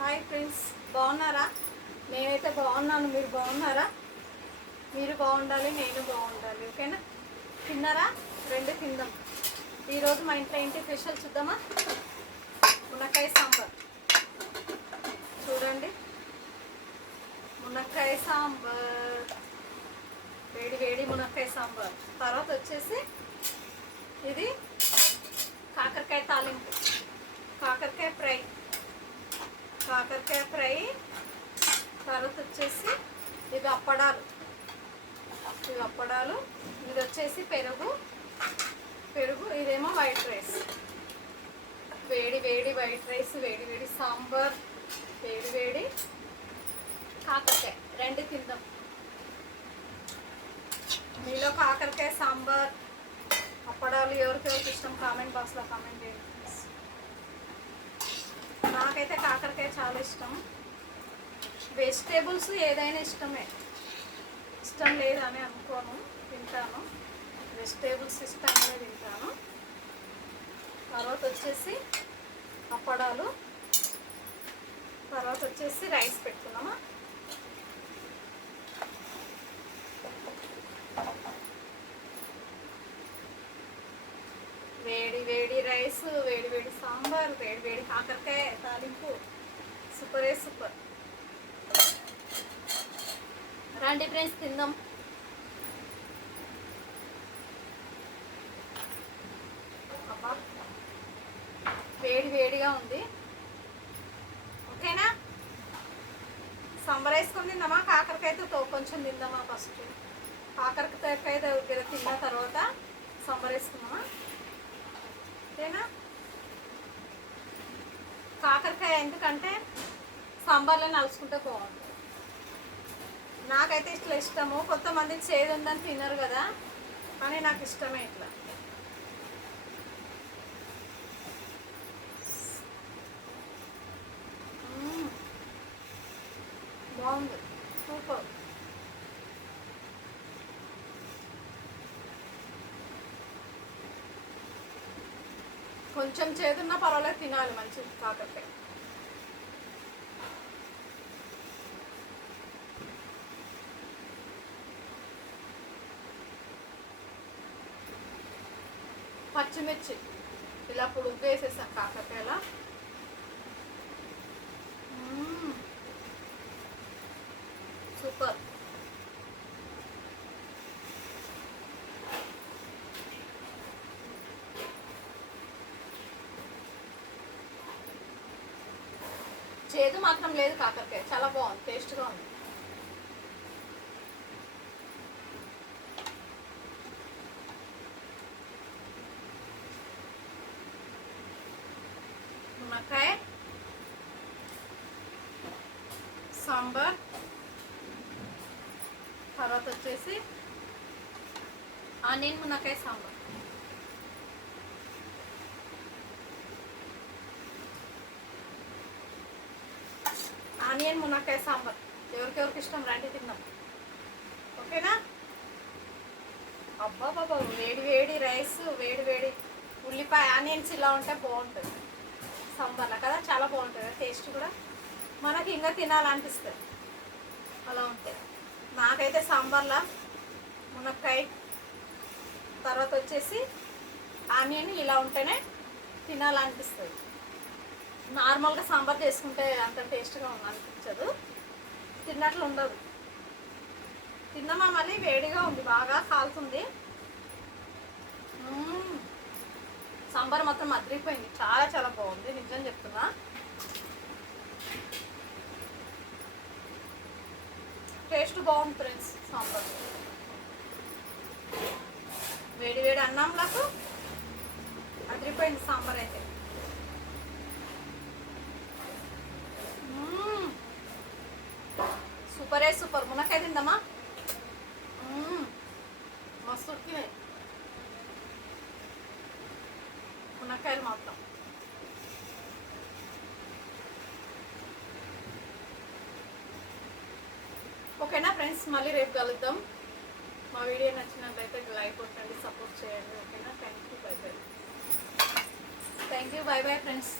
Hi friends, బాగున్నారా? నేనైతే బాగున్నాను. మీరు బాగున్నారా? మీరు బాగుండాలి, నేను బాగుండాలి. ఓకేనా? తిన్నారా? రెండు తిందాం. ఈరోజు మా ఇంట్లో ఏంటి స్పెషల్ చూద్దామా? మునక్కాయ సాంబార్. చూడండి, మునక్కాయ సాంబార్, వేడి వేడి మునక్కాయ సాంబార్. తర్వాత వచ్చేసి ఇది కాకరకాయ తాలింపు, కాకరకాయ ఫ్రై, కాకరకాయ ఫ్రై. తర్వాత వచ్చేసి ఇది అప్పడాలు, ఇది అప్పడాలు. ఇది వచ్చేసి పెరుగు, ఇదేమో వైట్ రైస్. వేడి వేడి వైట్ రైస్, వేడి వేడి సాంబార్, వేడి వేడి కాకరకాయ. రెండు తిందాం. మీలో కాకరకాయ సాంబార్, అప్పడాలు ఎవరికెవరికి ఇష్టం కామెంట్ బాక్స్లో కామెంట్ చేయండి. నాకైతే కాకరకాయ చాలా ఇష్టం. వెజిటేబుల్స్ ఏదైనా ఇష్టమే, ఇష్టం లేదని అనుకోను, తింటాను. వెజిటేబుల్స్ ఇష్టంగానే తింటాను. తర్వాత వచ్చేసి అప్పడాలు, తర్వాత వచ్చేసి రైస్ పెట్టుకున్నామా. వేడి వేడి రైస్, వేడి వేడి సాంబార్, వేడి వేడి కాకరకాయ తాలింపు. సూపరే సూపర్. రండి ఫ్రెండ్స్, తిందాం. అబ్బా, వేడి వేడిగా ఉంది. ఓకేనా? సాంబార్ వేసుకొని తిందామా? కాకరకాయతో కొంచెం తిందామా? ఫస్ట్ కాకరకాయ దగ్గర తిన్న తర్వాత సాంబార్ వేసుకుందామా? ఓకేనా? కాకరకాయ ఎందుకంటే సాంబార్లో నలుచుకుంటే బాగుంటుంది. నాకైతే ఇట్లా ఇష్టము. కొంతమందికి చేదు ఉందని తినరు కదా, కానీ నాకు ఇష్టమే ఇట్లా. బాగుంది, సూపర్. కొంచెం చేదున్నా పర్వాలేదు, తినాలి మంచిది కాకరకాయ. పచ్చిమిర్చి ఇలా పొడుగు వేసేసాం కాకరకాయలా. సూపర్. చేదు మాత్రం లేదు, కాకరకాయ చాలా బాగుంది, టేస్ట్గా ఉంది. మునక్కాయ సాంబార్, తర్వాత వచ్చేసి ఆనియన్ మునక్కాయ సాంబార్. ఆనియన్ మునక్కాయ సాంబార్ ఎవరికెవరికి ఇష్టం, రండి తిన్నాం. ఓకేనా? అబ్బా బాబా, వేడి వేడి రైస్, వేడి వేడి ఉల్లిపాయ ఆనియన్స్ ఇలా ఉంటే బాగుంటుంది సాంబార్లో కదా, చాలా బాగుంటుంది. టేస్ట్ కూడా మనకి ఇంకా తినాలనిపిస్తుంది అలా ఉంటే. నాకైతే సాంబార్లో మునక్కాయ, తర్వాత వచ్చేసి ఆనియన్ ఇలా ఉంటేనే తినాలనిపిస్తుంది. నార్మల్గా సాంబార్ చేసుకుంటే అంత టేస్ట్గా అనిపించదు, తిన్నట్లు ఉండదు. తిన్నామా? మళ్ళీ వేడిగా ఉంది, బాగా కాలుతుంది. సాంబార్ మొత్తం అదిరిపోయింది, చాలా చాలా బాగుంది, నిజం చెప్తున్నా. టేస్ట్ బాగుంది ఫ్రెండ్స్ సాంబార్. వేడి వేడి అన్నంలకు అదిరిపోయింది సాంబార్ అయితే. సూపరే సూపర్. మునక్కాయ తిందామా? మస్తు ఉడికినాయి మునక్కాయలు మాత్రం. ఓకేనా ఫ్రెండ్స్, మళ్ళీ రేపు కలుద్దాం. మా వీడియో నచ్చినట్లయితే లైక్ కొట్టండి, సపోర్ట్ చేయండి. ఓకేనా? Thank you, by by. Thank you, by bye friends.